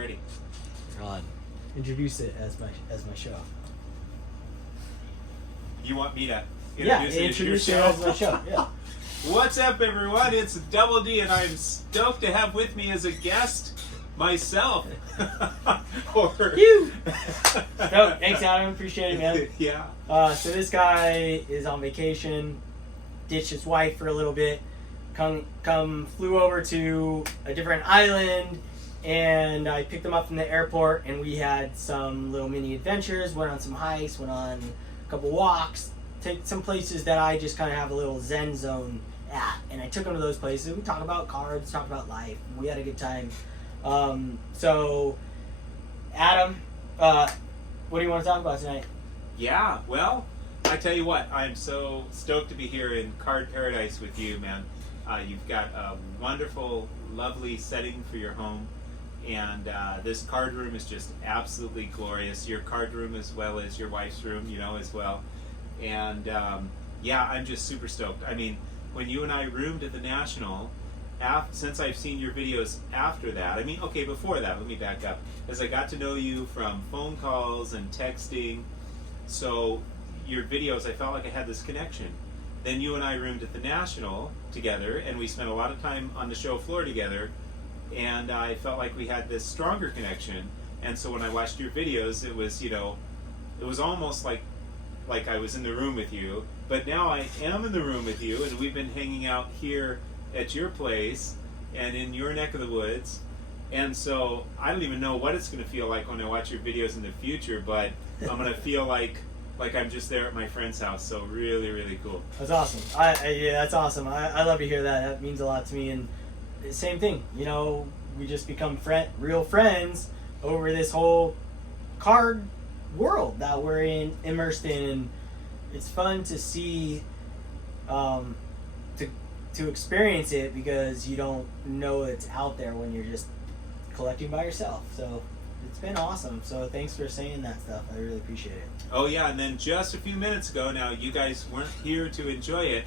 ready. God, introduce it as my show. You want me to Introduce it as my show. Yeah. What's up, everyone? It's Double D, and I'm stoked to have with me as a guest myself. You. No, thanks, Adam. Appreciate it, man. Yeah. So this guy is on vacation, ditched his wife for a little bit, flew over to a different island, and I picked him up from the airport, and we had some little mini adventures, went on some hikes, went on a couple walks, take some places that I just kind of have a little zen zone at, and I took him to those places. We talked about cards, talked about life. We had a good time. So, Adam, what do you want to talk about tonight? Yeah, well, I tell you what, I'm so stoked to be here in Card Paradise with you, man. You've got a wonderful, lovely setting for your home, and this card room is just absolutely glorious. Your card room as well as your wife's room, as well. And yeah, I'm just super stoked. I mean, when you and I roomed at the National, since I've seen your videos after that, before that, let me back up. As I got to know you from phone calls and texting, so your videos, I felt like I had this connection. Then you and I roomed at the National together, and we spent a lot of time on the show floor together, and I felt like we had this stronger connection. And so when I watched your videos, it was almost like I was in the room with you, but now I am in the room with you, and we've been hanging out here at your place and in your neck of the woods. And so I don't even know what it's going to feel like when I watch your videos in the future, but I'm going to feel like I'm just there at my friend's house. So really, really cool. That's awesome. Yeah, that's awesome. I love to hear that. That means a lot to me. And same thing, we just become real friends over this whole card world that we're immersed in. And it's fun to see, to experience it, because you don't know it's out there when you're just collecting by yourself. So it's been awesome. So thanks for saying that stuff. I really appreciate it. Oh yeah, and then just a few minutes ago, now you guys weren't here to enjoy it,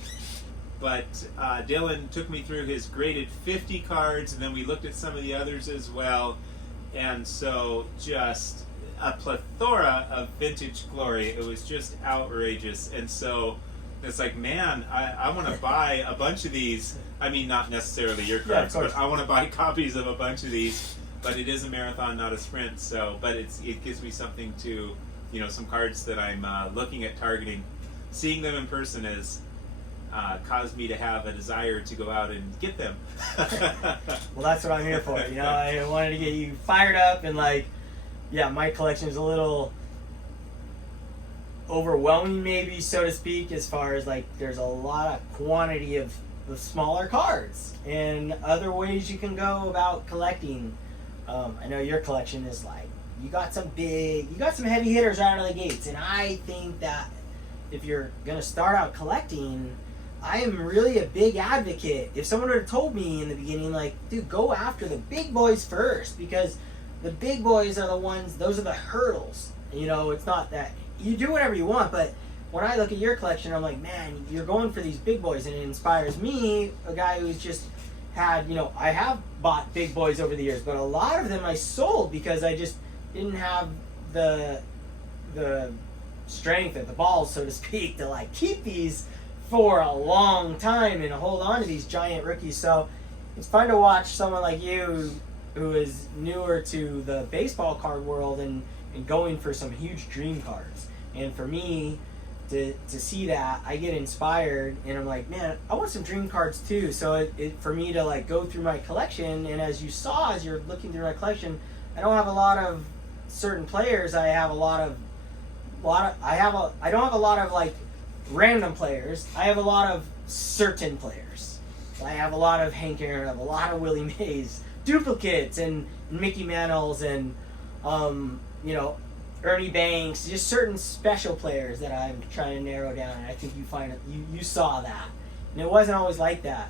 but Dylan took me through his graded 50 cards, and then we looked at some of the others as well. And so just a plethora of vintage glory. It was just outrageous. And so it's like, man, I want to buy a bunch of these. I mean, not necessarily your cards, but I want to buy copies of a bunch of these. But it is a marathon, not a sprint. So, but it gives me something to, some cards that I'm looking at targeting. Seeing them in person has caused me to have a desire to go out and get them. Well, that's what I'm here for. I wanted to get you fired up, and my collection is a little overwhelming, maybe, so to speak, as far as there's a lot of quantity of the smaller cards and other ways you can go about collecting. I know your collection is you got some heavy hitters out of the gates, and I think that if you're gonna start out collecting, I am really a big advocate. If someone would have told me in the beginning, dude, go after the big boys first, because the big boys are the ones, those are the hurdles. It's not that you do whatever you want, but when I look at your collection, I'm like, man, you're going for these big boys, and it inspires me, a guy who's just had, I have bought big boys over the years, but a lot of them I sold because I just didn't have the strength or the balls, so to speak, to keep these for a long time and hold on to these giant rookies. So it's fun to watch someone like you who is newer to the baseball card world and going for some huge dream cards. And for me to see that, I get inspired, and I'm like, man, I want some dream cards too. So it for me to go through my collection, and as you saw, as you're looking through my collection, I don't have a lot of certain players. I have I don't have a lot of random players. I have a lot of certain players. I have a lot of Hank Aaron, I have a lot of Willie Mays, duplicates, and Mickey Mantles, and Ernie Banks, just certain special players that I'm trying to narrow down. And I think you saw that, and it wasn't always like that.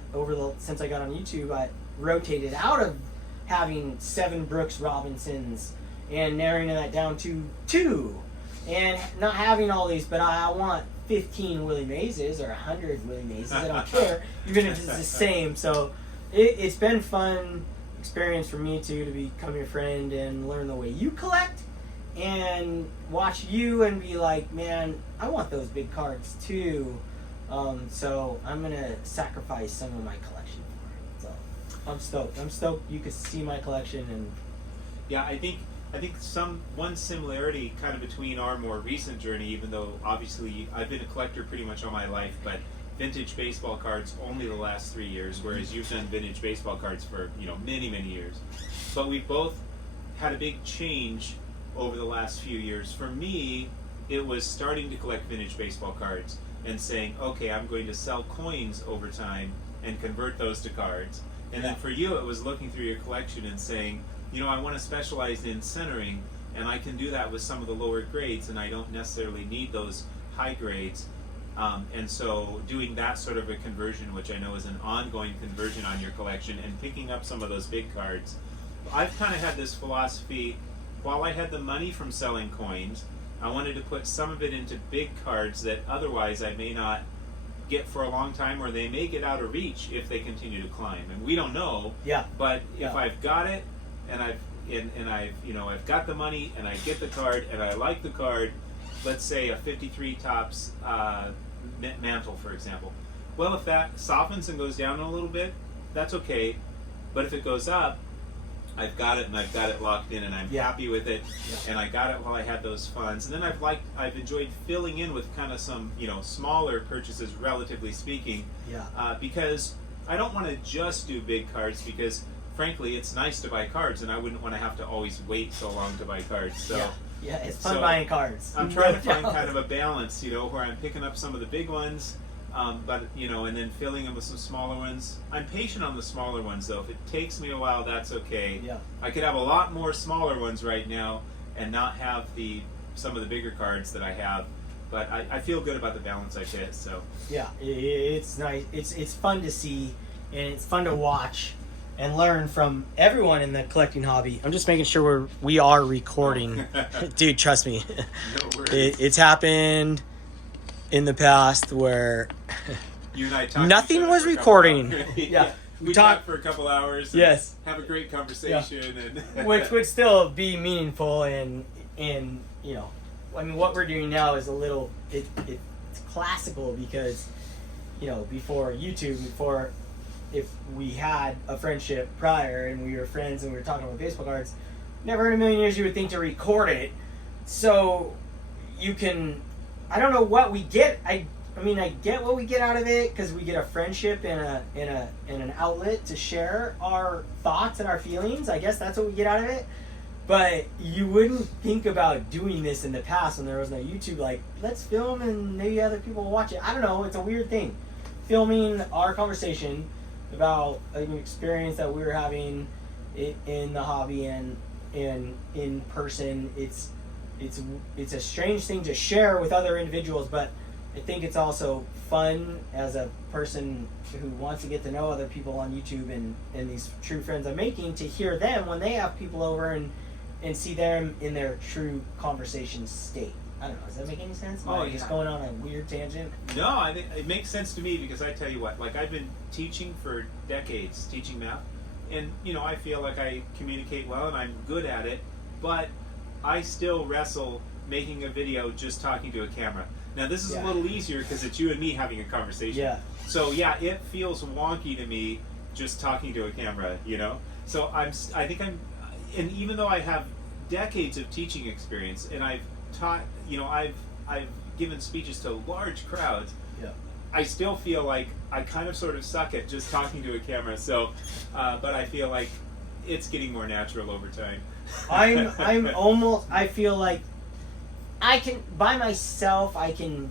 Since I got on YouTube, I rotated out of having 7 Brooks Robinsons and narrowing that down to 2, and not having all these, but I want 15 Willie Mazes or 100 Willie Mazes. I don't care, even if it's the same. So it's been fun experience for me too to become your friend and learn the way you collect and watch you and be like, man, I want those big cards too. So I'm gonna sacrifice some of my collection for it. So I'm stoked. I'm stoked you could see my collection. And yeah, I think one similarity kind of between our more recent journey, even though obviously I've been a collector pretty much all my life, but vintage baseball cards only the last 3 years, whereas you've done vintage baseball cards for many years. But we've both had a big change over the last few years. For me, it was starting to collect vintage baseball cards and saying, okay, I'm going to sell coins over time and convert those to cards. And then for you, it was looking through your collection and saying, I want to specialize in centering, and I can do that with some of the lower grades, and I don't necessarily need those high grades. And so doing that sort of a conversion, which I know is an ongoing conversion on your collection, and picking up some of those big cards. I've kind of had this philosophy, while I had the money from selling coins, I wanted to put some of it into big cards that otherwise I may not get for a long time, or they may get out of reach if they continue to climb. And we don't know. Yeah. But if I've got it, and I've got the money, and I get the card, and I like the card, let's say a 53 tops mantle, for example. Well, if that softens and goes down a little bit, that's okay. But if it goes up, I've got it, and I've got it locked in, and I'm happy with it, and I got it while I had those funds. And then I've enjoyed filling in with kind of some smaller purchases, relatively speaking, because I don't want to just do big cards, because frankly it's nice to buy cards, and I wouldn't want to have to always wait so long to buy cards. So yeah, it's fun buying cards. I'm trying to find kind of a balance, where I'm picking up some of the big ones, but and then filling them with some smaller ones. I'm patient on the smaller ones, though. If it takes me a while, that's okay. Yeah. I could have a lot more smaller ones right now and not have some of the bigger cards that I have. But I feel good about the balance I hit. So yeah, it's nice. It's fun to see, and it's fun to watch and learn from everyone in the collecting hobby. I'm just making sure we are recording. Dude, trust me. No worries. It's happened in the past where you and I talked nothing was recording. Yeah. We talked for a couple hours. Yes. Have a great conversation, and which would still be meaningful, and I mean, what we're doing now is a little it's classical, because before YouTube, if we had a friendship prior and we were friends and we were talking about baseball cards, never in a million years you would think to record it. So you can, I don't know what we get. I mean, I get what we get out of it, because we get a friendship and an outlet to share our thoughts and our feelings. I guess that's what we get out of it. But you wouldn't think about doing this in the past when there was no YouTube. Like, let's film and maybe other people will watch it. I don't know. It's a weird thing. Filming our conversation about an experience that we were having in the hobby and in person. It's a strange thing to share with other individuals, but I think it's also fun as a person who wants to get to know other people on YouTube and these true friends I'm making, to hear them when they have people over and see them in their true conversation state. I don't know. Does that make any sense? Am I just going on a weird tangent? No, I think it makes sense to me, because I tell you what, like, I've been teaching for decades, teaching math, and I feel like I communicate well and I'm good at it, but I still wrestle making a video just talking to a camera. Now this is a little easier because it's you and me having a conversation. Yeah. So yeah, it feels wonky to me just talking to a camera, So I think I'm, and even though I have decades of teaching experience and I've taught, I've given speeches to large crowds. Yeah. I still feel like I kind of sort of suck at just talking to a camera. So, but I feel like it's getting more natural over time. I feel like I can, by myself, I can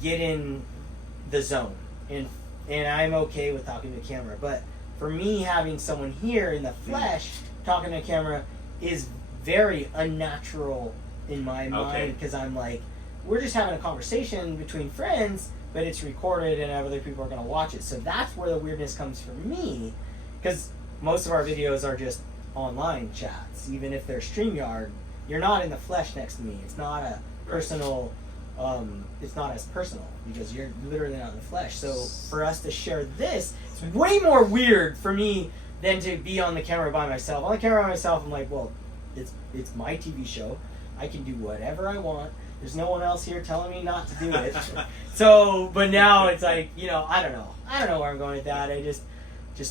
get in the zone, and I'm okay with talking to a camera. But for me, having someone here in the flesh talking to a camera is very unnatural in my mind, because I'm like, we're just having a conversation between friends, but it's recorded and other people are going to watch it. So that's where the weirdness comes for me, because most of our videos are just online chats. Even if they're StreamYard, you're not in the flesh next to me. It's not a personal, it's not as personal, because you're literally not in the flesh. So for us to share this, it's way more weird for me than to be on the camera by myself. On the camera by myself, I'm like, well, it's my TV show. I can do whatever I want. There's no one else here telling me not to do it. So, but now it's like, you know, I don't know where I'm going with that. I just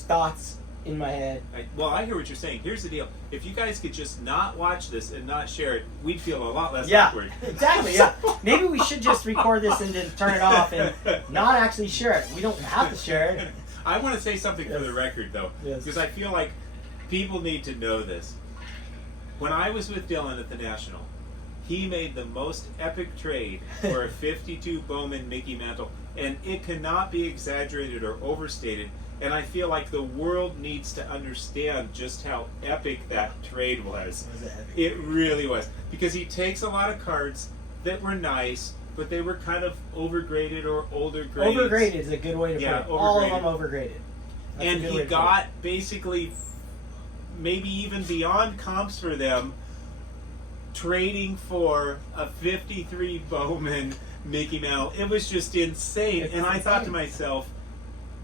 thoughts in my head. Well, I hear what you're saying. Here's the deal. If you guys could just not watch this and not share it, we'd feel a lot less awkward. Exactly, yeah. Maybe we should just record this and then turn it off and not actually share it. We don't have to share it. I want to say something for the record, though, Yes. because I feel like people need to know this. When I was with Dylan at the National, he made the most epic trade for a 52 Bowman Mickey Mantle, and it cannot be exaggerated or overstated. And I feel like the world needs to understand just how epic that trade was. It really was. Because he takes a lot of cards that were nice, but they were kind of overgraded or older grades. Overgraded is a good way to put it. Overgraded. All of them overgraded. That's And he got basically maybe even beyond comps for them, trading for a 53 Bowman Mickey Mantle. It was just insane. And I thought to myself,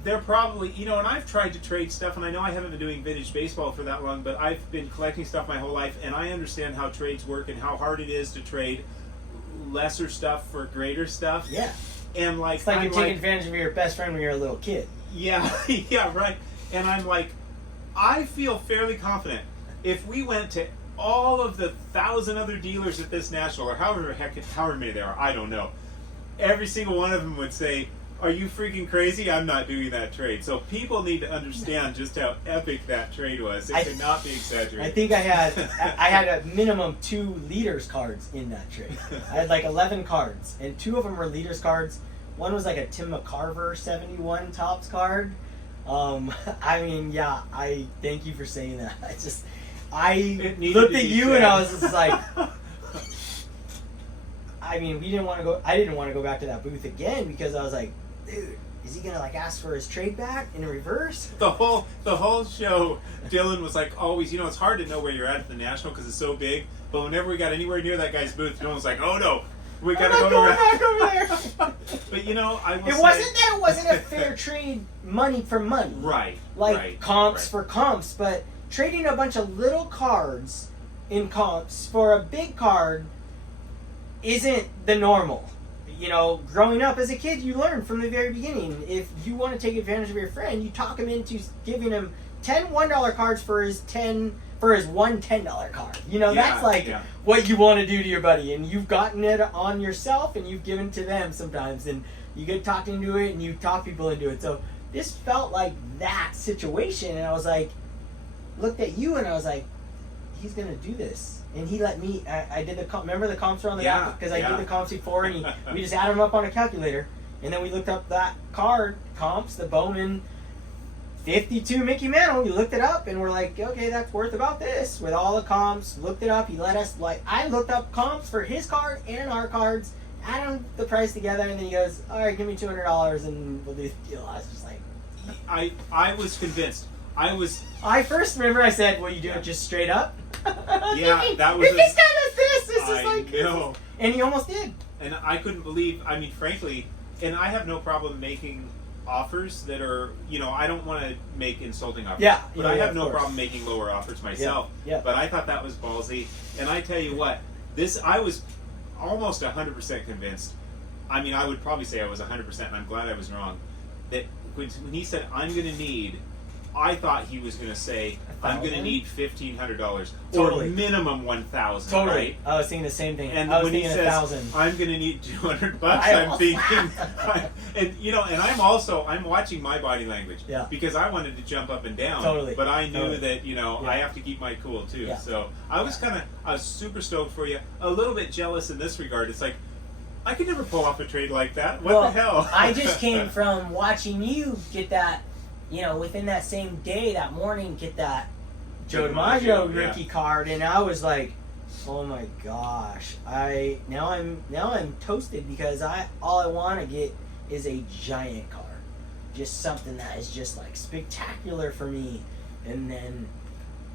they're probably, you know, and I've tried to trade stuff, and I know I haven't been doing vintage baseball for that long, but I've been collecting stuff my whole life, and I understand how trades work and how hard it is to trade lesser stuff for greater stuff. Yeah. And like, it's like you're taking advantage of your best friend when you're a little kid. Yeah, yeah, right. And I'm like, I feel fairly confident if we went to all of the 1,000 other dealers at this National, or however many there are, I don't know, every single one of them would say, are you freaking crazy? I'm not doing that trade. So people need to understand just how epic that trade was. It cannot be exaggerated. I think I had a minimum 2 leaders cards in that trade. I had like 11 cards, and 2 of them were leaders cards. One was like a Tim McCarver 71 Topps card. I mean, yeah, I thank you for saying that. I looked at you and I was just like, I mean, I didn't want to go back to that booth again because I was like, dude, is he gonna like ask for his trade back in reverse? The whole show, Dylan was like, always, you know, it's hard to know where you're at the National because it's so big. But whenever we got anywhere near that guy's booth, Dylan was like, oh no, we gotta go back over there. But you know, I will it wasn't that it wasn't a fair trade, money for money. Right. Like right, comps for comps, but trading a bunch of little cards in comps for a big card isn't the normal. You know, growing up as a kid, you learn from the very beginning. If you want to take advantage of your friend, you talk him into giving him 10 $1 cards for his one $10 card. You know, that's like what you want to do to your buddy, and you've gotten it on yourself, and you've given to them sometimes, and you get talked into it, and you talk people into it. So this felt like that situation, and I was like, looked at you, and I was like, he's gonna do this. And he let me. I did the remember the comps were on the back because I did the comps before, and we just added them up on a calculator, and then we looked up that card comps, the Bowman 52 Mickey Mantle. We looked it up, and we're like, okay, that's worth about this with all the comps. Looked it up. He let us I looked up comps for his card and our cards, added the price together, and then he goes, all right, give me $200, and we'll do the deal. I was just like, I was convinced. I first remember I said, will you do it just straight up? Yeah, that was. If this guy does this is I like. know. And he almost did. And I couldn't believe. I mean, frankly, and I have no problem making offers that are. You know, I don't want to make insulting offers. Yeah. But I have no problem making lower offers myself. Yeah. But I thought that was ballsy. And I tell you what, I was almost 100% convinced. I mean, I would probably say I was 100%, and I'm glad I was wrong. That when he said, I'm going to need. I thought he was going to say, I'm going to need $1,500 or minimum $1,000. Totally. Right? I was thinking the same thing. And I was when he thinking says, 1,000. I'm going to need $200, I'm thinking, and you know, and I'm watching my body language because I wanted to jump up and down. Totally. But I knew that, you know, I have to keep my cool too. Yeah. So I was super stoked for you. A little bit jealous in this regard. It's like, I could never pull off a trade like that. What the hell? I just came from watching you get that. You know, within that same day, that morning, get that Joe DiMaggio rookie card, and I was like, "Oh my gosh!" Now I'm toasted because all I want to get is a giant card, just something that is just like spectacular for me, and then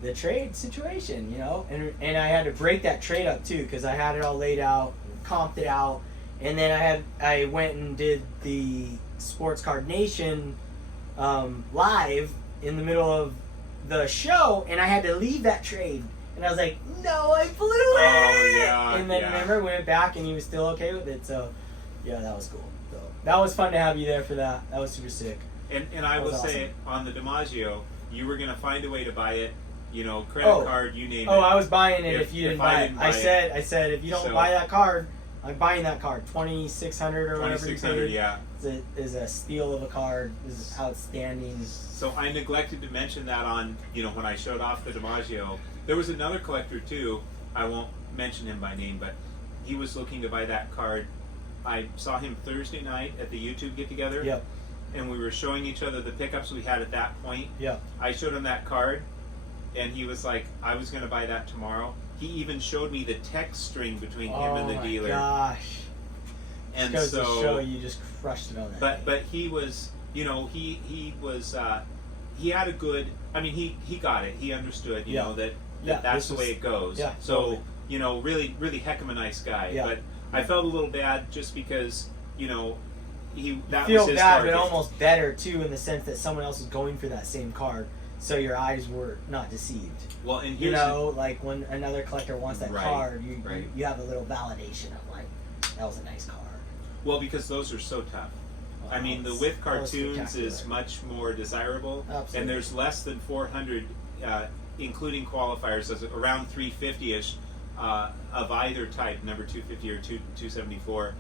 the trade situation, you know, and I had to break that trade up too because I had it all laid out, comped it out, and then I went and did the Sports Card Nation. Live in the middle of the show, and I had to leave that trade. And I was like, no, I blew it! Oh, yeah, And then yeah. remember, we went back, and he was still okay with it. So, yeah, that was cool. So that was fun to have you there for that. That was super sick. And I That will was say, on the DiMaggio, you were going to find a way to buy it, you know, credit Oh. card, you name it. Oh, I was buying it if you didn't buy it. I it. said, if you don't So- buy that card, I'm buying that card. 2,600 or whatever you 2600, paid. yeah. Is a steal of a card. Is outstanding. So I neglected to mention that on, you know, when I showed off the DiMaggio. There was another collector too. I won't mention him by name, but he was looking to buy that card. I saw him Thursday night at the YouTube get together. Yep. And we were showing each other the pickups we had at that point. Yep. I showed him that card, and he was like, I was going to buy that tomorrow. He even showed me the text string between him and the dealer. Oh my gosh. And Goes so, to show you just crushed it on that. but he was, you know, he was, he had a good, I mean, he got it. He understood, you Yeah. know, that Yeah, that's this the way was- it goes. yeah, So, totally. you know, really heck of a nice guy. Yeah. But I felt a little bad just because, you know, that Feel was his bad, target. but almost better too, in the sense that someone else was going for that same card, so your eyes were not deceived. Well, and You here's know, like when another collector wants that Right, card, you right. you have a little validation of like, that was a nice card. well, because those are so tough. I mean, the with That was cartoons is spectacular. much more desirable, Absolutely. and there's less than 400, including qualifiers, as around 350ish of either type, number 250 or 274,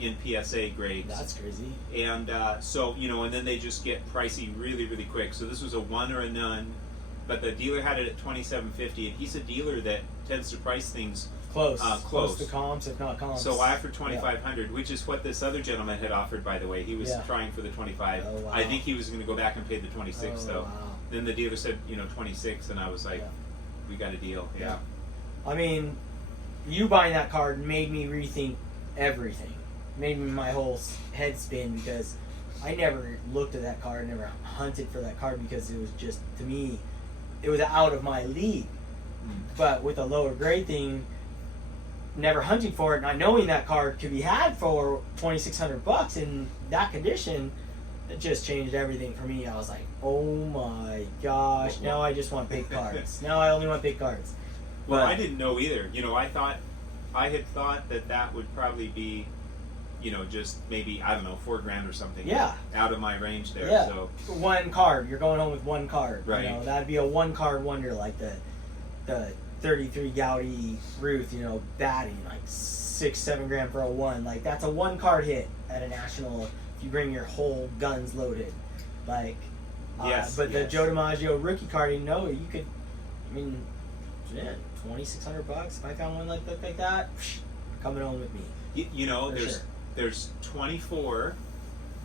in PSA grades. That's crazy. And so, you know, and then they just get pricey really quick. So this was a one or a none, but the dealer had it at $2,750, and he's a dealer that tends to price things. Close. Close. To comps, if not comps. So I offered $2,500, which is what this other gentleman had offered, by the way. He was Yeah. trying for the 25. Oh, wow. I think he was going to go back and pay the 26 though. Wow. Then the dealer said, you know, 26, and I was like, Yeah. we got a deal. Yeah. I mean, you buying that card made me rethink everything. Made my whole head spin, because I never looked at that card, never hunted for that card, because it was just, to me, it was out of my league. But with a lower grade thing, never hunting for it, not knowing that card could be had for $2,600 in that condition, it just changed everything for me. I was like, oh my gosh, now I just want big cards. Now I only want big cards. Well, But- I didn't know either. You know, I had thought that would probably be, you know, just maybe, I don't know, $4,000 or something. Yeah. Out of my range there. Yeah. So One card. You're going home with one card. Right. You know, that'd be a one card wonder, like the 33 Gaudy Ruth, you know, batting like $6-7 for a one. Like, that's a one card hit at a national if you bring your whole guns loaded. Like, Yes, but the yes. Joe DiMaggio rookie card, you know, you could, I mean, yeah, $2,600 if I found one like that, coming home with me. you know, For sure. there's 24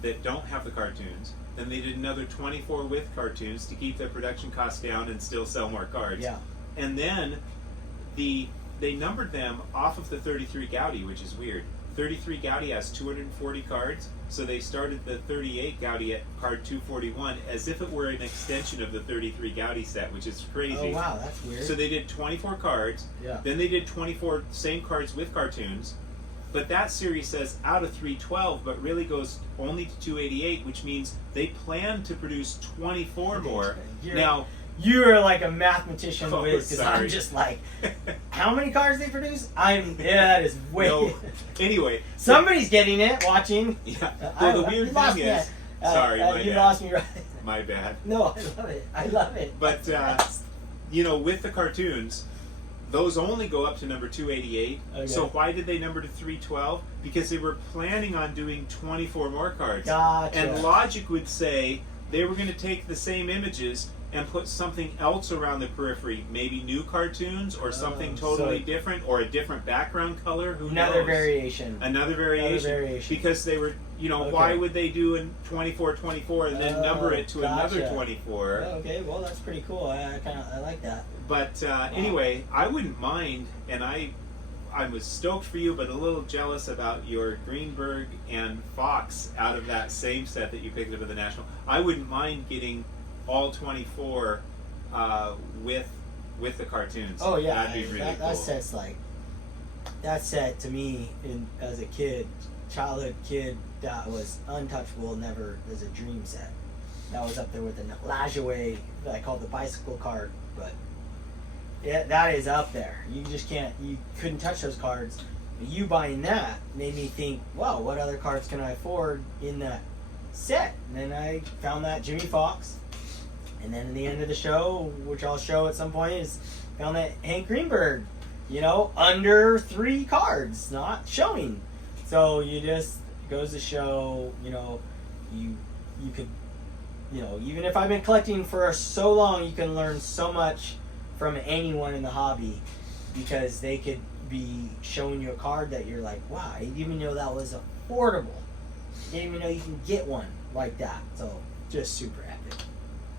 that don't have the cartoons. Then they did another 24 with cartoons to keep their production costs down and still sell more cards. Yeah. And then they numbered them off of the 33 Gaudy, which is weird. 33 Gaudy has 240 cards, so they started the 38 Gaudy at card 241 as if it were an extension of the 33 Gaudy set, which is crazy. Oh, wow, that's weird. So they did 24 cards, Yeah. then they did 24 same cards with cartoons, but that series says out of 312, but really goes only to 288, which means they plan to produce 24 more. You're- Now, You're like a mathematician Oh, whiz, because I'm sorry. just like, how many cards they produce? That is way. no, anyway. Somebody's getting it, watching. Yeah. Well, the weird you lost thing me is, at- sorry, my you bad. lost me right. My bad. No, I love it. I love it. But, That's- You know, with the cartoons, those only go up to number 288. Okay. So why did they number to 312? Because they were planning on doing 24 more cards. Gotcha. And logic would say they were going to take the same images and put something else around the periphery, maybe new cartoons or something totally so- different, or a different background color. Who Another knows? variation. Another variation. variation. Because they were, you know, Okay. why would they do a 24 and then number it to another gotcha. 24? Oh, okay, well that's pretty cool. I like that. But anyway, I wouldn't mind, and I was stoked for you, but a little jealous about your Greenberg and Fox out of that same set that you picked up at the National. I wouldn't mind getting all 24 with the cartoons. Oh yeah, that'd be really that cool. set's like, that set to me as a kid, childhood kid, that was untouchable. Never as a dream set. that was up there with the Lajoie that I called the bicycle card, but yeah, that is up there. You just can't, you couldn't touch those cards. You buying that made me think, wow, what other cards can I afford in that set? And then I found that Jimmy Fox, and then at the end of the show, which I'll show at some point, is found that Hank Greenberg, you know, under 3 cards, not showing. So you just, it goes to show, you know, you could, you know, even if I've been collecting for so long, you can learn so much from anyone in the hobby, because they could be showing you a card that you're like, wow, I didn't even know that was affordable. Didn't even know you can get one like that. So just super epic.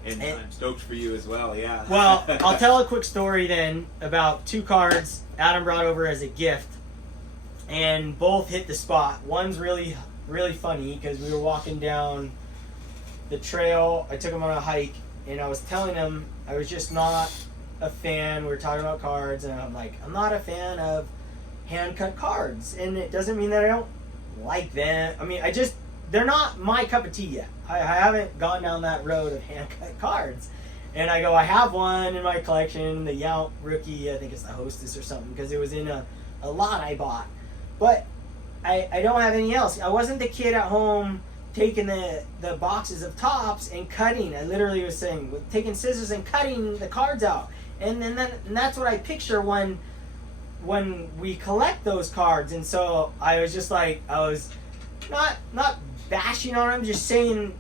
And I'm stoked for you as well, yeah. Well, I'll tell a quick story then about 2 cards Adam brought over as a gift, and both hit the spot. One's really, really funny because we were walking down the trail. I took him on a hike, and I was telling him I was just not a fan. We were talking about cards, and I'm like, I'm not a fan of hand-cut cards, and it doesn't mean that I don't like them. I mean, they're not my cup of tea yet. I haven't gone down that road of hand-cut cards. And I go, I have one in my collection, the Yount rookie, I think it's the Hostess or something, because it was in a lot I bought. But I don't have any else. I wasn't the kid at home taking the boxes of tops and cutting. I literally was saying, taking scissors and cutting the cards out. And that's what I picture when we collect those cards. And so I was just like, I was not bashing on them, just saying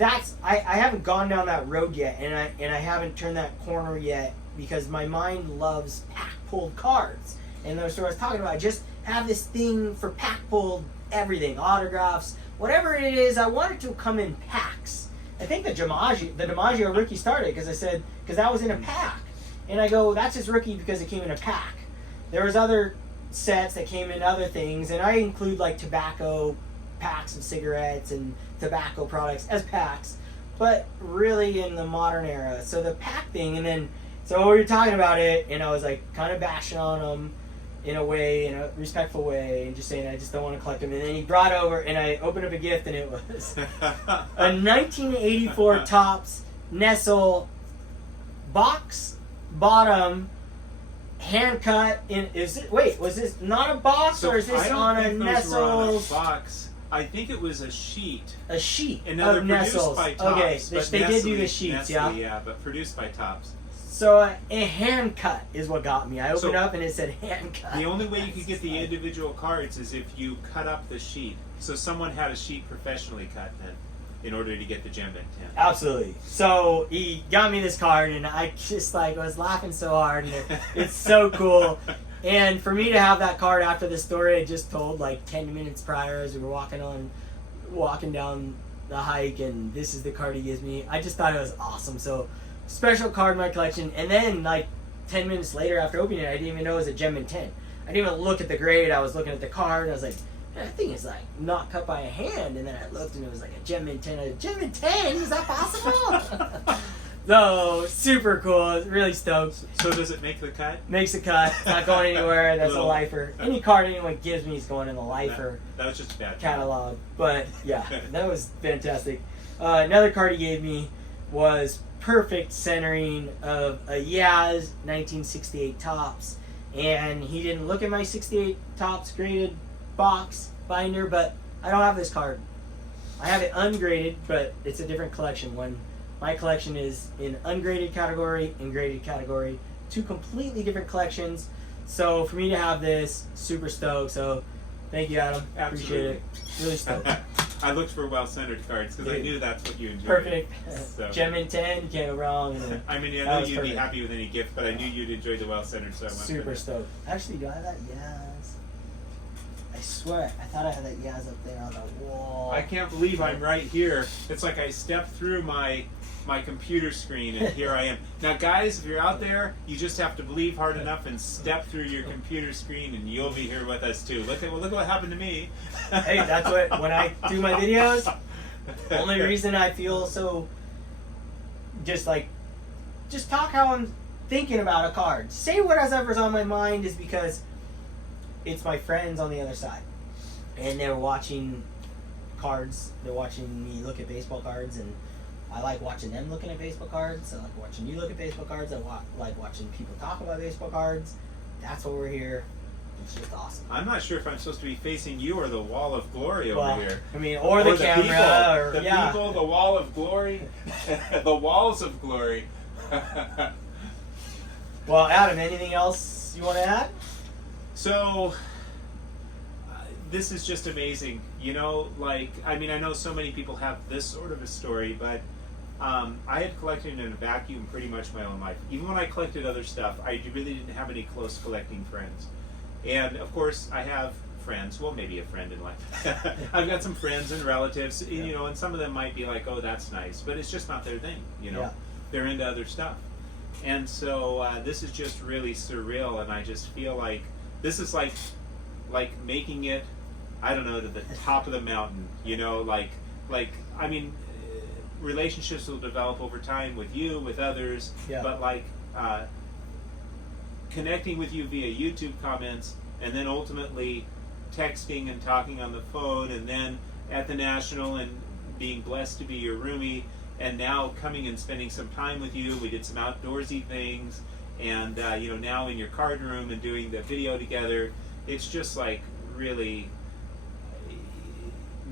I haven't gone down that road yet, and I haven't turned that corner yet, because my mind loves pack pulled cards. And that's what I was talking about. I just have this thing for pack pulled everything, autographs, whatever it is. I want it to come in packs. I think the DiMaggio rookie started because that was in a pack, and I go, that's his rookie because it came in a pack. There was other sets that came in other things, and I include like tobacco packs of cigarettes and tobacco products as packs, but really in the modern era. So the pack thing, and then so we were talking about it, and I was like kind of bashing on him in a way, in a respectful way, and just saying I just don't want to collect them. And then he brought over, and I opened up a gift, and it was a 1984 Topps Nestle box bottom hand cut in. Was this not a box, or is this on a Nestle's box? I think it was a sheet. A sheet and of Nestle's. By Topps, okay, they did do the sheets, Nestle, yeah, but produced by Topps. So a hand cut is what got me. I opened up and it said hand cut. The only way you could get the individual cards is if you cut up the sheet. So someone had a sheet professionally cut then, in order to get the Gem Bank 10. Absolutely. So he got me this card, and I just like was laughing so hard, and it's so cool. And for me to have that card after the story I just told, like 10 minutes prior, as we were walking down the hike, and this is the card he gives me, I just thought it was awesome. So special card in my collection. And then like 10 minutes later after opening it, I didn't even know it was a Gem 10. I didn't even look at the grade. I was looking at the card, and I was like, that thing is like not cut by a hand. And then I looked, and it was like a Gem 10. A Gem 10? Is that possible? So super cool. Really stoked. So does it make the cut? Makes the cut. It's not going anywhere. That's a lifer. Any card anyone gives me is going in the lifer. That was just a bad catalog. But yeah, that was fantastic. Another card he gave me was perfect centering of a Yaz 1968 Topps, and he didn't look at my 68 Topps graded box binder, but I don't have this card. I have it ungraded, but it's a different collection. My collection is in ungraded category and graded category, 2 completely different collections. So for me to have this, super stoked. So thank you, Adam. Absolutely. Appreciate it. Really stoked. I looked for well-centered cards because I knew that's what you enjoyed. Perfect. So. Gem 10, you can't go wrong. I mean, I know you'd be happy with any gift, but I knew you'd enjoy the well-centered, so I went super stoked. Actually, do I have that? Yes. I swear, I thought I had that Yaz up there on the wall. I can't believe I'm right here. It's like I stepped through my computer screen, and here I am. Now, guys, if you're out there, you just have to believe hard enough and step through your computer screen, and you'll be here with us too. Look what happened to me. Hey, that's what, when I do my videos, the only reason I feel so just talk how I'm thinking about a card. Say whatever's on my mind is because it's my friends on the other side, and they're watching cards. They're watching me look at baseball cards, and I like watching them looking at baseball cards. I like watching you look at baseball cards. I like watching people talk about baseball cards. That's why we're here. It's just awesome. I'm not sure if I'm supposed to be facing you or the wall of glory over here. I mean, or the camera, people, or the people, the wall of glory, the walls of glory. Well, Adam, anything else you want to add? So, this is just amazing. You know, like, I mean, I know so many people have this sort of a story, but I had collected in a vacuum pretty much my own life. Even when I collected other stuff, I really didn't have any close collecting friends. And, of course, I have friends. Well, maybe a friend in life. I've got some friends and relatives, you know, and some of them might be like, oh, that's nice. But it's just not their thing, you know. Yeah. They're into other stuff. And so this is just really surreal, and I just feel like this is like making it, I don't know, to the top of the mountain, you know, like I mean, relationships will develop over time with you, with others, but like connecting with you via YouTube comments, and then ultimately texting and talking on the phone, and then at the National and being blessed to be your roomie, and now coming and spending some time with you. We did some outdoorsy things, and you know, now in your card room and doing the video together. It's just like really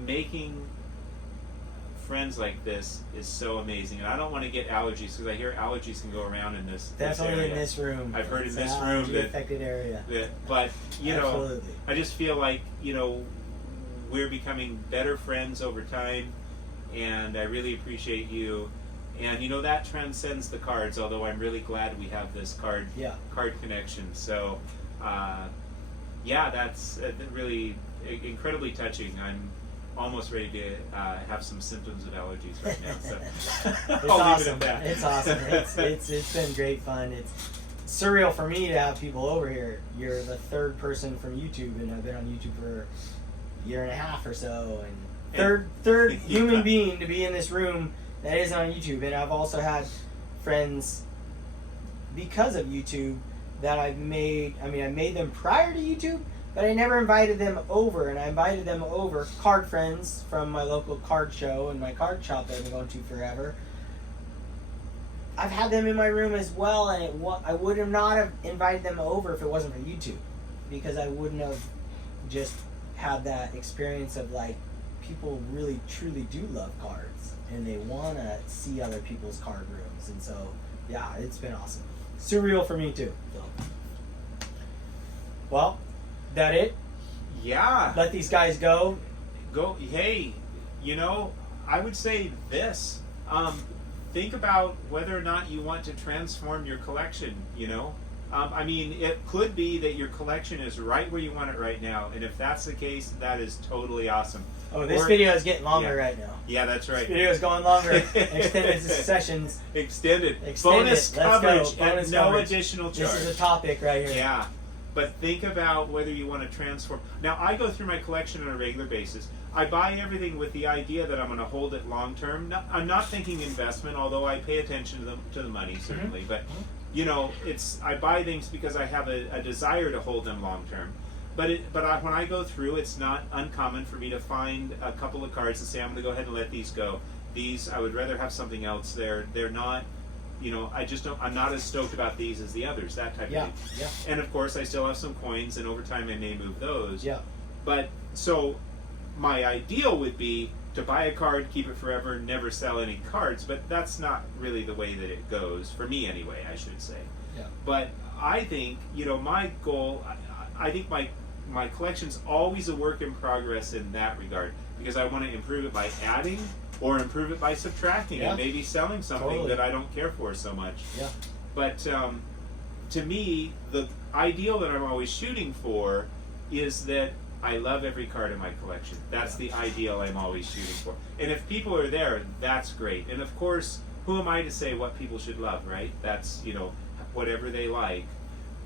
making friends like this is so amazing. And I don't want to get allergies, because I hear allergies can go around in this Definitely area. In this room. I've heard it's in this room that affected area. But you Absolutely. know, I just feel like, you know, we're becoming better friends over time, and I really appreciate you. And you know, that transcends the cards, although I'm really glad we have this card connection. So yeah, that's really incredibly touching. I'm almost ready to have some symptoms of allergies right now. So It's I'll awesome. leave it at that. It's awesome. It's been great fun. It's surreal for me to have people over here. You're the third person from YouTube, and I've been on YouTube for a year and a half or so, and third human being to be in this room that isn't on YouTube. And I've also had friends because of YouTube that I've made. I mean, I made them prior to YouTube, but I never invited them over. And I invited them over, card friends from my local card show and my card shop that I've been going to forever. I've had them in my room as well, and I would have not have invited them over if it wasn't for YouTube, because I wouldn't have just had that experience of like, people really truly do love cards and they want to see other people's card rooms. And so yeah, it's been awesome. Surreal for me too. So. Well, that it? Yeah. Let these guys go. Hey, you know, I would say this. Think about whether or not you want to transform your collection, you know. I mean, it could be that your collection is right where you want it right now, and if that's the case, that is totally awesome. Oh, this video is getting longer right now. Yeah, that's right. This video is going longer. Extended sessions. Extended. Bonus coverage at no additional charge. This is a topic right here. Yeah. But think about whether you want to transform. Now, I go through my collection on a regular basis. I buy everything with the idea that I'm going to hold it long term. I'm not thinking investment, although I pay attention to the money, certainly. But, you know, I buy things because I have a desire to hold them long term. But when I go through, it's not uncommon for me to find a couple of cards and say, I'm going to go ahead and let these go. These, I would rather have something else. They're not, you know, I'm not as stoked about these as the others, that type of thing. Yeah. And of course, I still have some coins, and over time I may move those. Yeah. But, so, my ideal would be to buy a card, keep it forever, never sell any cards, but that's not really the way that it goes, for me anyway, I should say. Yeah. But I think, you know, my goal, I think my collection's always a work in progress in that regard, because I want to improve it by adding or improve it by subtracting and maybe selling something that I don't care for so much. Yeah. But to me, the ideal that I'm always shooting for is that I love every card in my collection. That's the ideal I'm always shooting for. And if people are there, that's great. And of course, who am I to say what people should love, right? That's, you know, whatever they like.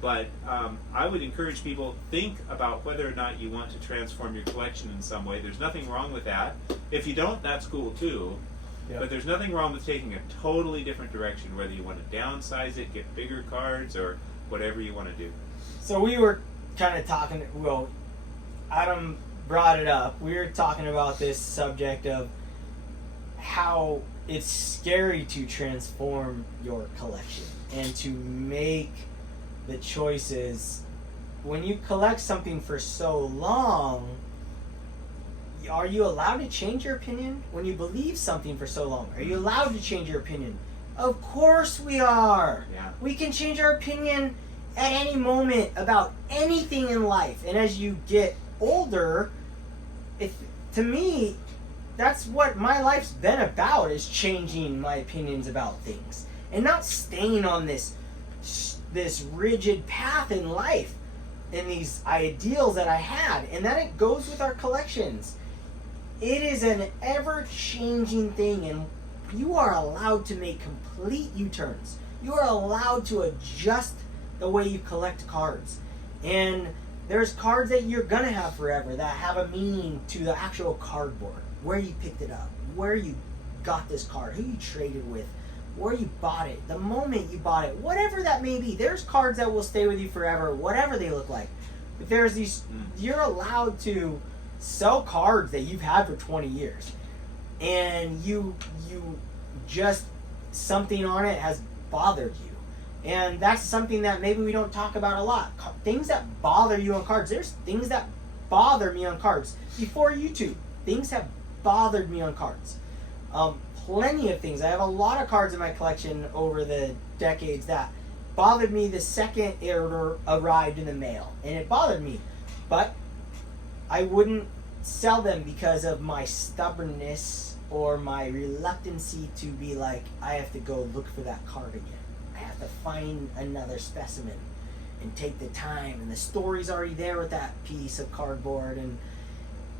But I would encourage people, think about whether or not you want to transform your collection in some way. There's nothing wrong with that. If you don't, that's cool too. Yeah. But there's nothing wrong with taking a totally different direction, whether you want to downsize it, get bigger cards, or whatever you want to do. So we were kind of talking, well, Adam brought it up. We were talking about this subject of how it's scary to transform your collection and to make the choices. When you collect something for so long, are you allowed to change your opinion? When you believe something for so long, are you allowed to change your opinion? Of course we are. Yeah. We can change our opinion at any moment about anything in life. And as you get older, to me, that's what my life's been about, is changing my opinions about things and not staying on this rigid path in life and these ideals that I had. And that it goes with our collections. It is an ever-changing thing, and you are allowed to make complete U-turns. You are allowed to adjust the way you collect cards. And there's cards that you're gonna have forever that have a meaning to the actual cardboard, where you picked it up, where you got this card, who you traded with, where you bought it, the moment you bought it, whatever that may be. There's cards that will stay with you forever, whatever they look like. But there's these, you're allowed to sell cards that you've had for 20 years. And you just, something on it has bothered you. And that's something that maybe we don't talk about a lot. Things that bother you on cards. There's things that bother me on cards. Before YouTube, things have bothered me on cards. Plenty of things. I have a lot of cards in my collection over the decades that bothered me the second it arrived in the mail. And it bothered me. But I wouldn't sell them because of my stubbornness or my reluctancy to be like, I have to go look for that card again. I have to find another specimen and take the time, and the story's already there with that piece of cardboard,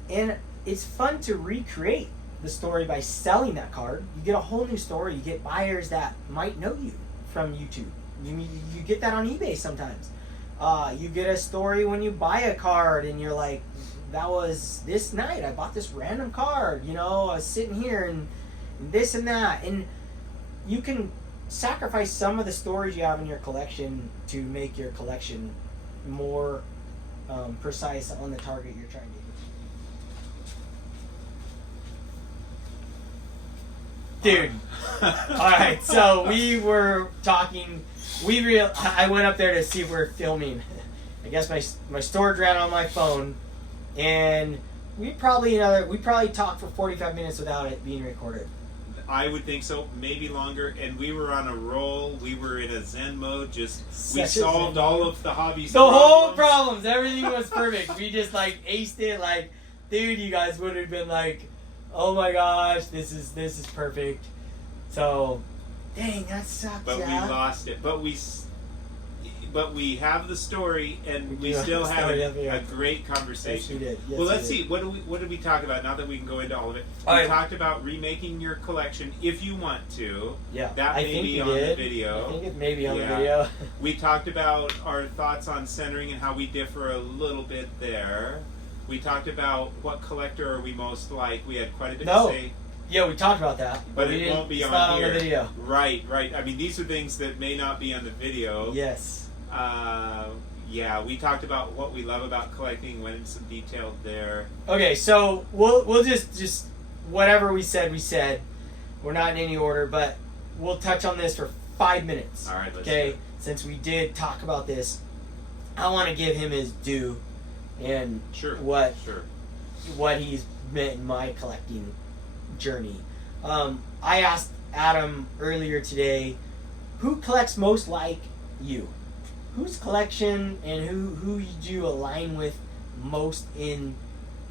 and it's fun to recreate the story by selling that card. You get a whole new story. You get buyers that might know you from YouTube. You get that on eBay sometimes. You get a story when you buy a card and you're like, that was this night, I bought this random card, I was sitting here and this and that. And you can sacrifice some of the stories you have in your collection to make your collection more precise on the target you're trying to hit. Dude. Alright, so we were talking, I went up there to see if we were filming. I guess my storage ran on my phone, and we probably talked for 45 minutes without it being recorded. I would think so, maybe longer. And we were on a roll. We were in a Zen mode. We solved all of the hobbies. Whole problems. Everything was perfect. We just aced it. Dude, you guys would have been like, oh my gosh, this is perfect. So, dang, that sucks. But we lost it. But we have the story, and we still have a great conversation. Yes, we did. Yes, well, let's see. What did we talk about? Now that we can go into all of it, we talked about remaking your collection if you want to. Yeah, that may be on the video. I think it may be on the video. We talked about our thoughts on centering and how we differ a little bit there. We talked about what collector are we most like. We had quite a bit to say. Yeah, we talked about that. But it won't be on here. On the video. Right. I mean, these are things that may not be on the video. Yes. We talked about what we love about collecting, went into some detail there. Okay, so we'll just whatever we said. We're not in any order, but we'll touch on this for 5 minutes. All right, let's do it. Since we did talk about this, I want to give him his due and what he's meant in my collecting journey. I asked Adam earlier today, who collects most like you? Whose collection and who do you align with most in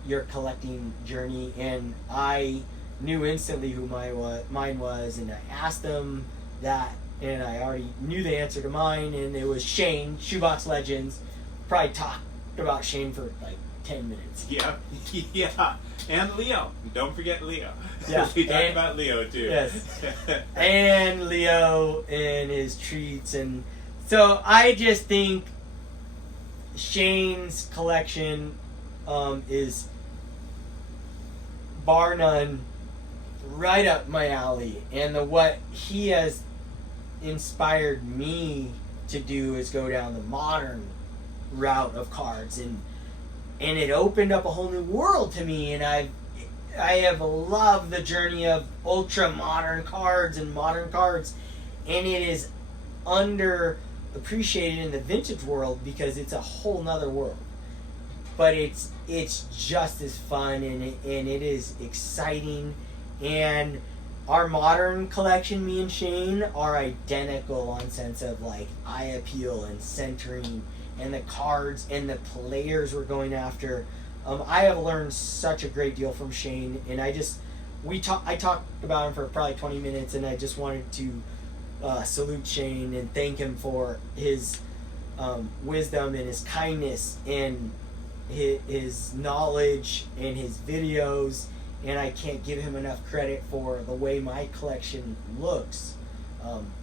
your collecting journey? And I knew instantly who mine was, and I asked him that, and I already knew the answer to mine, and it was Shane, Shoebox Legends. Probably talked about Shane for 10 minutes. Yeah. And Leo. Don't forget Leo. Yeah. We talked about Leo too. Yes. And Leo and his treats. And so I just think Shane's collection is bar none right up my alley. And what he has inspired me to do is go down the modern route of cards, and it opened up a whole new world to me, and I have loved the journey of ultra modern cards and modern cards, and it is underappreciated in the vintage world because it's a whole nother world. But it's just as fun, and it is exciting. And our modern collection, me and Shane, are identical on sense of like eye appeal and centering and the cards and the players we're going after. I have learned such a great deal from Shane, and I talked about him for probably 20 minutes, and I just wanted to salute Shane and thank him for his wisdom and his kindness and his knowledge and his videos. And I can't give him enough credit for the way my collection looks,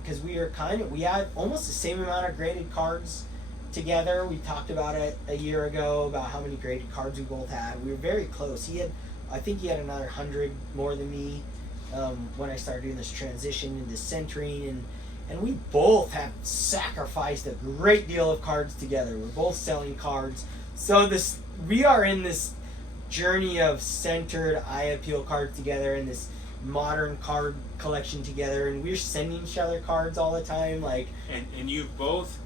because we had almost the same amount of graded cards together. We talked about it a year ago about how many graded cards we both had. We were very close. I think he had another 100 more than me when I started doing this transition into centering, and we both have sacrificed a great deal of cards together. We're both selling cards, so we are in this journey of centered eye appeal cards together and this modern card collection together, and we're sending each other cards all the time, like, and you both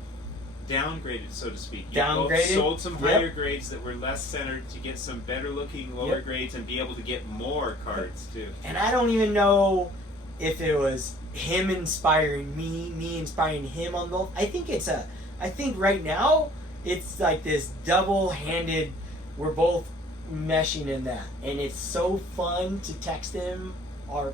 downgraded, so to speak. You downgraded, both sold some higher grades that were less centered to get some better looking lower grades and be able to get more cards too. And I don't even know if it was him inspiring me inspiring him on both. I think right now it's like this double-handed, we're both meshing in that, and it's so fun to text him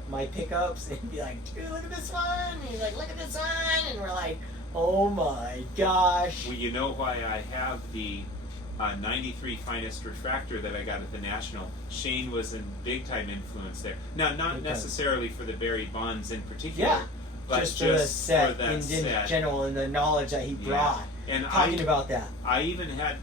my pickups and be like, dude, look at this one, and he's like, look at this one, and we're like, oh my gosh. Well, you know why I have the 93 finest refractor that I got at the National? Shane was a big time influence there. Now, not necessarily for the Barry Bonds in particular, but just for the set, for that in set. general, and the knowledge that he brought. And talking about that, I even had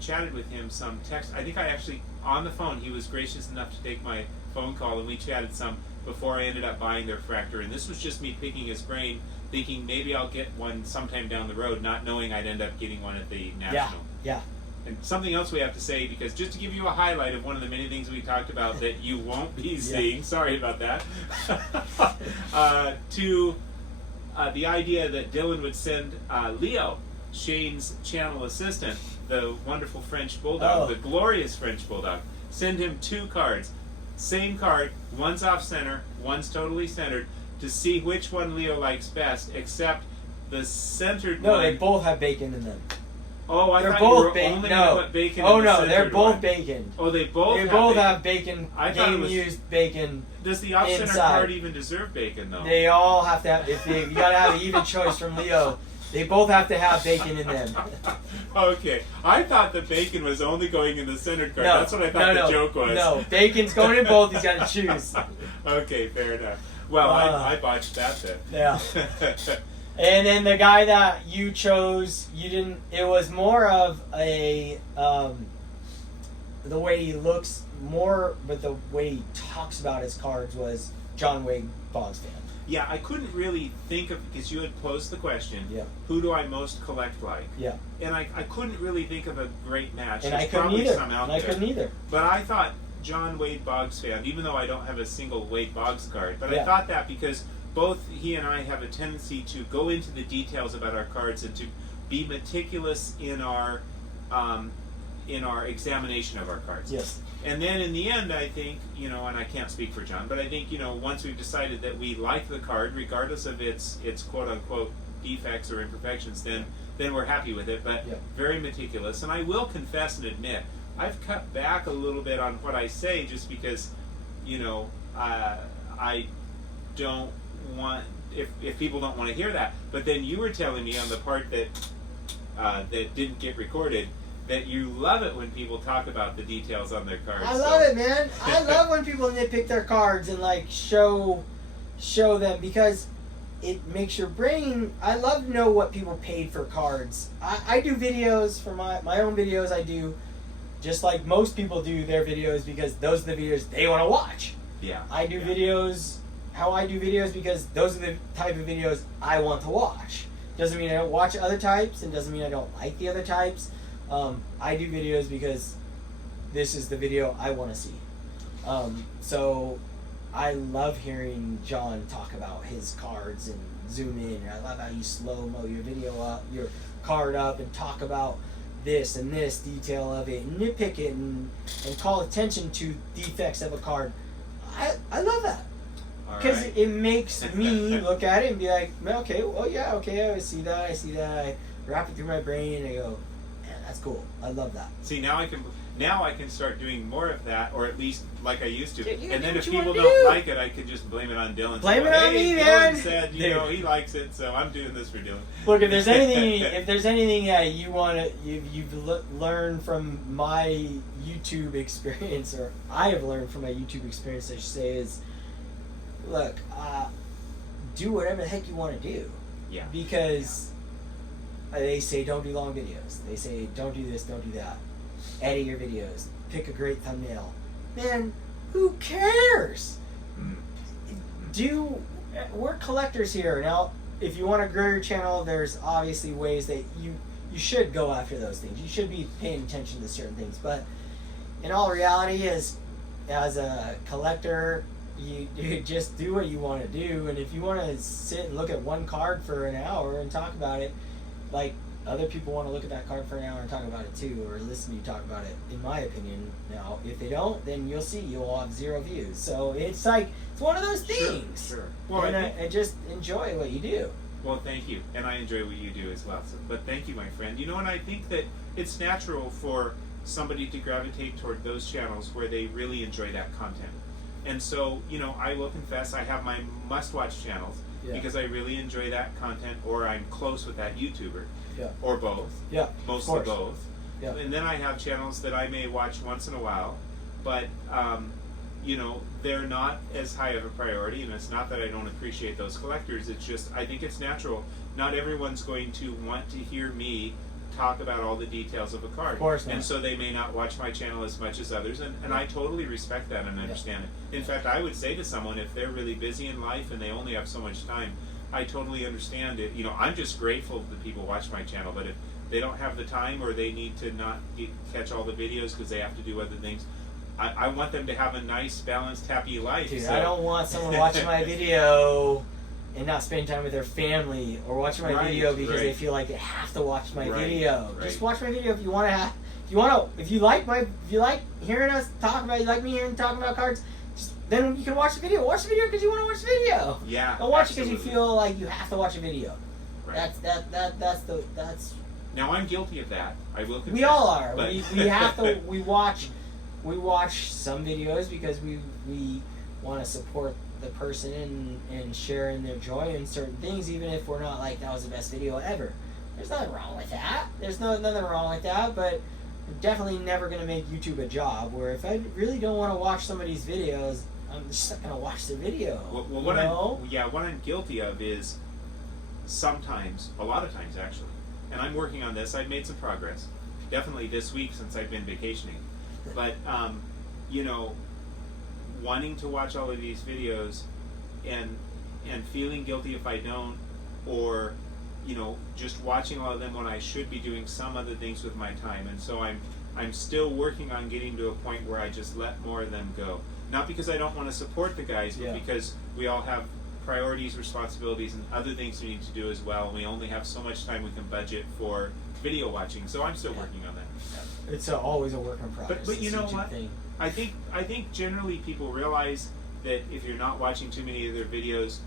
chatted with him some text. I think I actually, on the phone, he was gracious enough to take my phone call, and we chatted some before I ended up buying the refractor. And this was just me picking his brain, thinking maybe I'll get one sometime down the road, not knowing I'd end up getting one at the National. Yeah. And something else we have to say, because just to give you a highlight of one of the many things we talked about that you won't be seeing, sorry about that, to the idea that Dylan would send Leo, Shane's channel assistant, the wonderful French Bulldog, the glorious French Bulldog, send him 2 cards. Same card, one's off center, one's totally centered, to see which one Leo likes best, except the centered one. No, they both have bacon in them. Oh, I they're thought both you were only going to put bacon in the no, centered they're both one. bacon. Oh, they both have bacon. I thought it was, used bacon. Does the off-center inside. card even deserve bacon, though? They all have to have, you got to have an even choice from Leo. They both have to have bacon in them. Okay. I thought the bacon was only going in the centered card. That's what I thought the joke was. No, bacon's going in both. He's got to choose. Okay, fair enough. Well, I botched that then. Yeah. And then the guy that you chose, it was more of a, the way he looks more, but the way he talks about his cards was John Wade Boggs fan. Yeah, I couldn't really think of, because you had posed the question, who do I most collect like? Yeah. And I couldn't really think of a great match. And There's I couldn't probably either. some out And I there. couldn't either. But I thought John Wade Boggs fan, even though I don't have a single Wade Boggs card, but I thought that because both he and I have a tendency to go into the details about our cards and to be meticulous in our examination of our cards. Yes. And then in the end, I think, and I can't speak for John, but I think, once we've decided that we like the card, regardless of its quote-unquote defects or imperfections, then we're happy with it, but very meticulous. And I will confess and admit, I've cut back a little bit on what I say just because, I don't want, if people don't want to hear that. But then you were telling me on the part that didn't get recorded, that you love it when people talk about the details on their cards. I love it, man. I love when people nitpick their cards and like show them, because it makes your brain. I love to know what people paid for cards. I do videos for my own videos. I do just like most people do their videos because those are the videos they want to watch. Yeah. I do videos how I do videos because those are the type of videos I want to watch. Doesn't mean I don't watch other types, and doesn't mean I don't like the other types. I do videos because this is the video I want to see. So I love hearing John talk about his cards and zoom in. And I love how you slow-mo your video up, your card up, and talk about this and this detail of it, and nitpick it, and call attention to defects of a card. I love that. Because right. it makes me look at it and be like, okay, well, yeah, okay, I see that. I wrap it through my brain, and I go, man, that's cool. I love that. See, now I can start doing more of that, or at least like I used to. Yeah, and then if you people wanna don't do. like it, I can just blame it on Dylan. Blame it on me, Dylan man. said, he likes it, so I'm doing this for Dylan. Look, if there's anything that you want to, you've learned from my YouTube experience, or I have learned from my YouTube experience, I should say, is, look, do whatever the heck you want to do. Yeah. Because they say don't do long videos. They say don't do this, don't do that. Edit your videos. Pick a great thumbnail. Man, who cares? We're collectors here. Now, if you want to grow your channel, there's obviously ways that you should go after those things. You should be paying attention to certain things. But in all reality, as a collector, you just do what you want to do. And if you want to sit and look at one card for an hour and talk about it, like other people want to look at that card for an hour and talk about it too, or listen to you talk about it, in my opinion. Now, if they don't, then you'll see you'll have 0 views. So it's like, it's one of those things. Sure. Well, and I just enjoy what you do. Well, thank you. And I enjoy what you do as well. So, but thank you, my friend. And I think that it's natural for somebody to gravitate toward those channels where they really enjoy that content. And so, I will confess I have my must-watch channels because I really enjoy that content, or I'm close with that YouTuber. Yeah. Or both. Yeah. Mostly both. Yeah. And then I have channels that I may watch once in a while, but they're not as high of a priority, and it's not that I don't appreciate those collectors, it's just I think it's natural. Not everyone's going to want to hear me talk about all the details of a card. Of course not. And so they may not watch my channel as much as others, and I totally respect that and understand it. In fact, I would say to someone, if they're really busy in life and they only have so much time, I totally understand it. I'm just grateful that people watch my channel, but if they don't have the time, or they need to not catch all the videos because they have to do other things, I want them to have a nice, balanced, happy life. Dude, so. I don't want someone watching my video and not spending time with their family, or watching my video because they feel like they have to watch my video. Just watch my video if you want to. If you like hearing us talk about, you like me hearing talking about cards, then you can watch the video. Watch the video because you want to watch the video. Yeah. Don't watch it because you feel like you have to watch a video. Right. That's. Now I'm guilty of that. I will confess. We all are. But We have to. We watch some videos because we want to support the person and share in their joy in certain things, even if we're not like, that was the best video ever. There's nothing wrong with that. There's nothing wrong with that, but I'm definitely never going to make YouTube a job, where if I really don't want to watch somebody's videos, I'm just not going to watch the video. What I'm guilty of is sometimes, a lot of times actually, and I'm working on this, I've made some progress. Definitely this week since I've been vacationing. But, wanting to watch all of these videos and feeling guilty if I don't, or just watching all of them when I should be doing some other things with my time. And so I'm still working on getting to a point where I just let more of them go. Not because I don't want to support the guys, but because we all have priorities, responsibilities, and other things we need to do as well. And we only have so much time we can budget for video watching. So I'm still working on that. It's always a work in progress. But you know what? Thing. I think generally people realize that if you're not watching too many of their videos,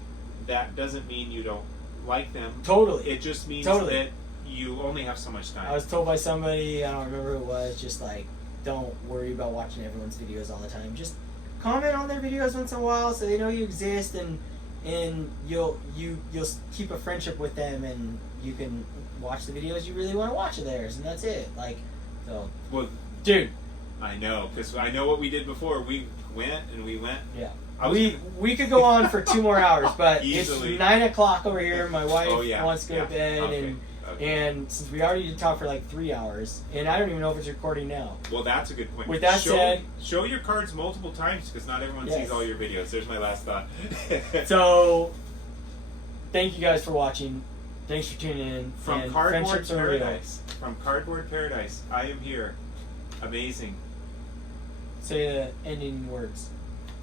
that doesn't mean you don't like them. Totally. It just means that you only have so much time. I was told by somebody, I don't remember who it was, just like, don't worry about watching everyone's videos all the time. Just comment on their videos once in a while so they know you exist, and you'll keep a friendship with them, and you can watch the videos you really want to watch of theirs, and that's it. Like, so. Well, dude. I know, because I know what we did before. We went. Yeah. We could go on for 2 more hours, but easily. It's 9 o'clock over here. My wife wants to go to bed, and since we already talked for like 3 hours, and I don't even know if it's recording now. Well, that's a good point. With that said, show your cards multiple times, because not everyone sees all your videos. There's my last thought. So, thank you guys for watching. Thanks for tuning in. From Cardboard Paradise. From Cardboard Paradise, I am here. Amazing. Say the ending words.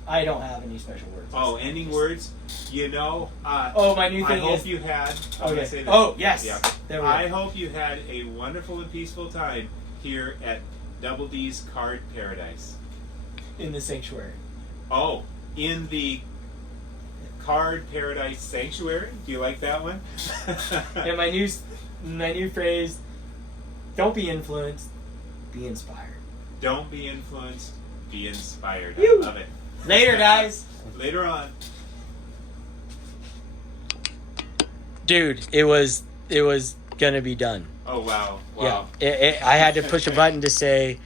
I don't have any special words. Oh, ending words. You know. My new thing I hope is. you had. I'm gonna say this. Oh yes. Yeah. There we go. I hope you had a wonderful and peaceful time here at Double D's Card Paradise. In the sanctuary. Oh, in the Card Paradise Sanctuary. Do you like that one? And my new phrase: don't be influenced, be inspired. Don't be influenced, be inspired. Whew. I love it. Later, guys. Later on. Dude, it was gonna be done. Oh wow! Wow. Yeah, I had to push a button to say